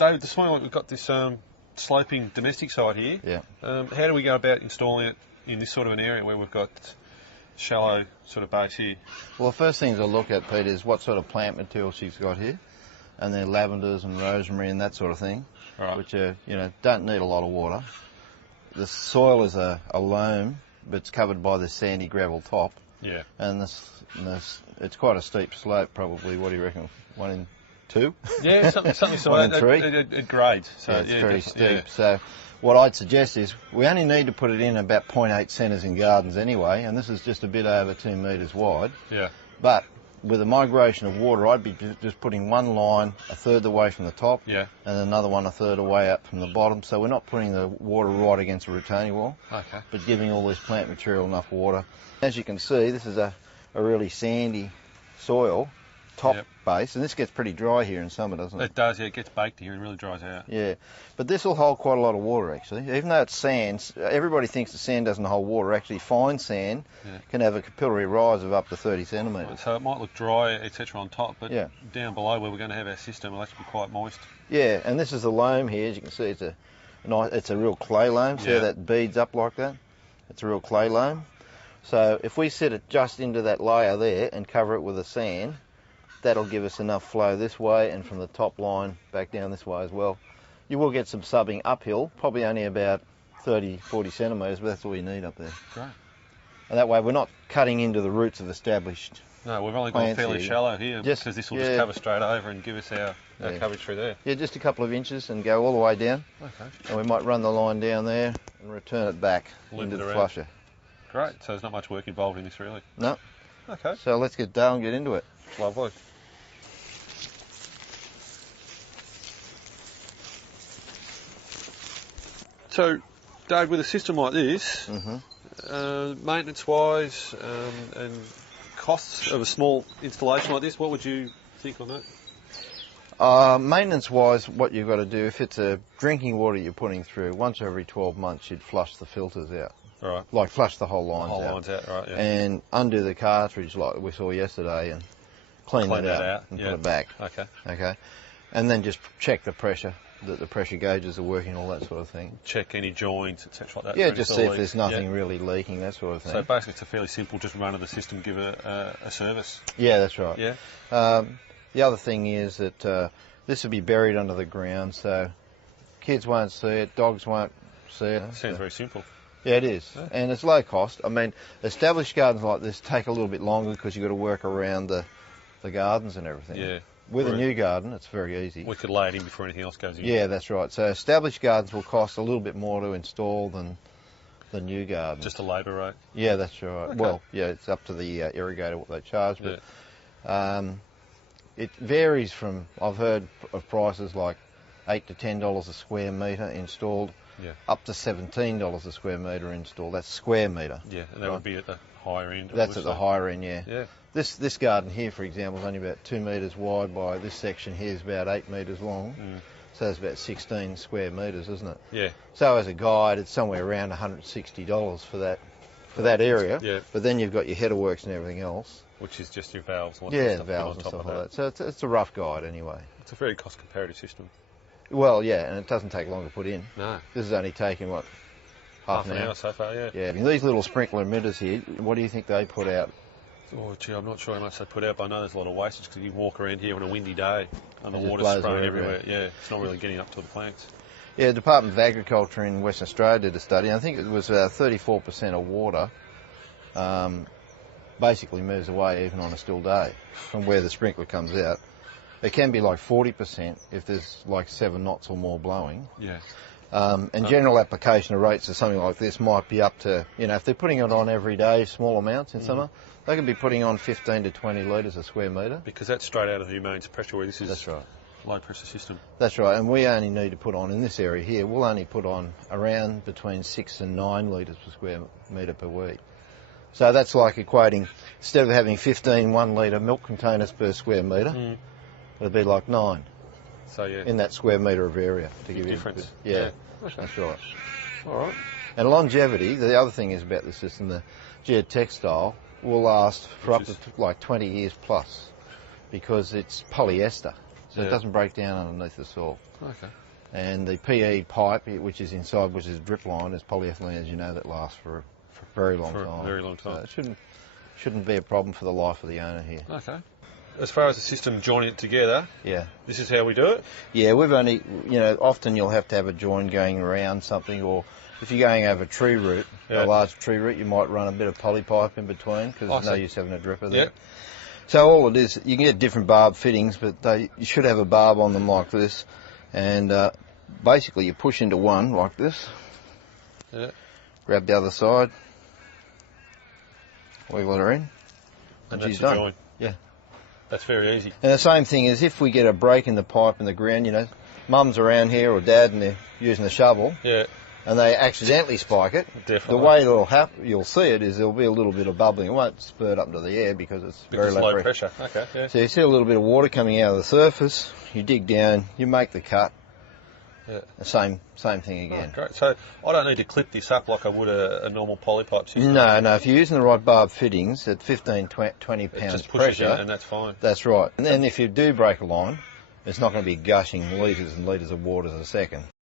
David, this morning we've got this sloping domestic side here. Yeah. How do we go about installing it in this sort of an area where we've got shallow sort of base here? Well, the first thing to look at, Pete, is what sort of plant material she's got here. And then lavenders and rosemary and that sort of thing, Right. which don't need a lot of water. The soil is a loam, but it's covered by this sandy gravel top. Yeah. And it's quite a steep slope, probably. What do you reckon? 1 in 2? Yeah, something so. 1 in 3. It grades. So, yeah, it's very steep. Yeah. So what I'd suggest is we only need to put it in about 0.8 centres in gardens anyway, and this is just a bit over 2 metres wide. Yeah. But with the migration of water, I'd be just putting one line a third away from the top, Yeah. and another one a third away up from the bottom. So we're not putting the water right against the retaining wall, Okay. but giving all this plant material enough water. As you can see, this is a really sandy soil, top Yep. base, and this gets pretty dry here in summer, doesn't it? It does, yeah. It gets baked here and really dries out. Yeah, but this will hold quite a lot of water actually. Even though it's sand, everybody thinks the sand doesn't hold water. Actually, fine sand can have a capillary rise of up to 30 centimetres. So it might look dry, etc. on top, but Yeah. down below where we're going to have our system will actually be quite moist. Yeah, and this is the loam here. As you can see, it's a real clay loam. See Yeah. how that beads up like that? It's a real clay loam. So if we set it just into that layer there and cover it with the sand, that'll give us enough flow this way and from the top line back down this way as well. You will get some subbing uphill, probably only about 30, 40 centimetres, but that's all you need up there. Great. And that way we're not cutting into the roots of established. No, we've only gone Plants fairly here. shallow here Just- because this will yeah. just cover straight over and give us our Yeah. coverage through there. Yeah, just a couple of inches and go all the way down. Okay. And we might run the line down there and return it back Loop into it the around. flusher. Great. So there's not much work involved in this really. No. Okay. So let's get Dale and get into it. Lovely. So, Dave, with a system like this, maintenance-wise and costs of a small installation like this, what would you think on that? Maintenance-wise, what you've got to do, if it's a drinking water you're putting through, once every 12 months you'd flush the filters out. Right. Like flush the whole The lines whole out. line's out, right, yeah. And undo the cartridge like we saw yesterday and clean that out and yeah. put it back. Okay. Okay. And then just check the pressure, that the pressure gauges are working, all that sort of thing. Check any joints, etc. like that. Yeah, for any just sort see of if there's leak. nothing really leaking, that sort of thing. So basically it's a fairly simple just run of the system, give a service. Yeah, that's right. Yeah. The other thing is that this will be buried under the ground, so kids won't see it, dogs won't see it. Sounds very simple. Yeah, it is. Yeah. And it's low cost. I mean, established gardens like this take a little bit longer because you've got to work around the gardens and everything. Yeah. With a Right. new garden, it's very easy. We could lay it in before anything else goes in. Yeah, that's right. So established gardens will cost a little bit more to install than the new gardens. Just a labour rate. Yeah, that's right. Okay. Well, yeah, it's up to the irrigator what they charge, but Yeah. it varies from, I've heard of prices like $8 to $10 a square metre installed, Yeah. up to $17 a square metre installed. That's square metre. Yeah, and that Right. would be at the higher end. That's at the higher end, yeah. Yeah. This garden here, for example, is only about 2 metres wide by this section here is about 8 metres long. So it's about 16 square metres, isn't it? Yeah. So as a guide, it's somewhere around $160 for that area. Yeah. But then you've got your header works and everything else. Which is just your valves. And Yeah, stuff valves and on top stuff of like that. So it's a rough guide anyway. It's a very cost comparative system. Well, yeah, and it doesn't take long to put in. No. This is only taking, what, half an hour? so far, yeah. Yeah, I mean, these little sprinkler emitters here, what do you think they put out? Oh, gee, I'm not sure how much they put out, but I know there's a lot of wastage because you walk around here on a windy day and the It just water's blows spraying everywhere. everywhere. Yeah, it's not really getting up to the plants. Yeah, the Department of Agriculture in Western Australia did a study, and I think it was 34% of water basically moves away even on a still day from where the sprinkler comes out. It can be like 40% if there's like 7 knots or more blowing. Yeah. And general application of rates of something like this might be up to, if they're putting it on every day, small amounts in summer, they can be putting on 15 to 20 litres a square metre. Because that's straight out of the humane pressure where this is That's right. low pressure system. That's right, and we only need to put on, in this area here, we'll only put on around between 6 and 9 litres per square metre per week. So that's like equating, instead of having 15 1 litre milk containers per square metre, it'll be like 9 So yeah. in that square metre of area. To give you difference. Yeah, Okay. that's right. All right. And longevity, the other thing is about the system, the geotextile will last for Which up to is- like 20 years plus because it's polyester. so it doesn't break down underneath the soil. Okay. And the PE pipe, which is inside, which is drip line, is polyethylene, as you know, that lasts for a very long For time. a very long time. So it shouldn't be a problem for the life of the owner here. Okay. As far as the system joining it together, Yeah. this is how we do it? Yeah, we've only, often you'll have to have a join going around something, or if you're going over tree root, Yeah. a large tree root, you might run a bit of poly pipe in between, because there's no see. use having a dripper there. Yeah. So all it is, you can get different barb fittings, but you should have a barb on them like this, and basically you push into one like this, Yeah. grab the other side, wiggle her in, And she's that's the done. join. Yeah. That's very easy. And the same thing is if we get a break in the pipe in the ground, mum's around here or dad and they're using the shovel Yeah. and they accidentally spike it, Definitely. the way it'll you'll see it is there'll be a little bit of bubbling. It won't spurt up into the air because it's Because very low pressure. Okay. Yeah. So you see a little bit of water coming out of the surface, you dig down, you make the cut, Yeah. the same thing Oh, again. great. So I don't need to clip this up like I would a normal polypipe system. No, if you're using the right barb fittings at 15, 20 It pounds just pushes in pressure, and that's fine. that's right. And then if you do break a line, it's not going to be gushing litres and litres of water a second.